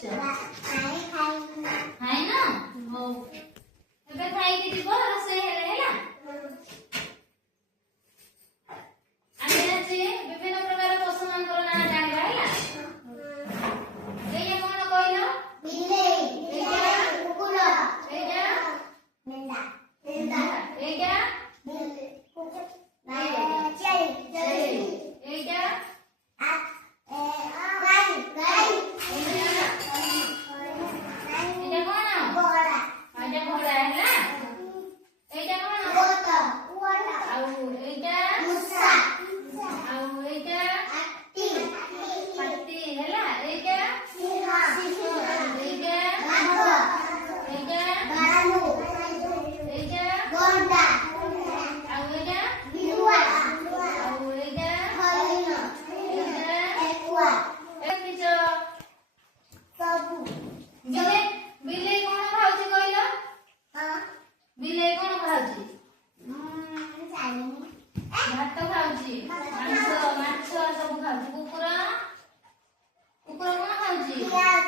ବସିଛ ଖାଇନ ହଉ ଏବେ ଖାଇକି ଯିବ ରୋଷେଇ ହେଲେ ହେଲା ଆମେ ଆଜି ବିଭିନ୍ନ ପ୍ରକାର ପଶୁ ମାନଙ୍କର ନାଁ ଜାଣିବା ହେଲା ଏଇଟା କଣ କହିଲ ବିଲେଇ କଣ ଖାଉଛି କହିଲ ବିଲେଇ କଣ ଖାଉଛି ଭାତ ଖାଉଛି ମାଛ ସବୁ ଖାଉଛି କୁକୁର କଣ ଖାଉଛି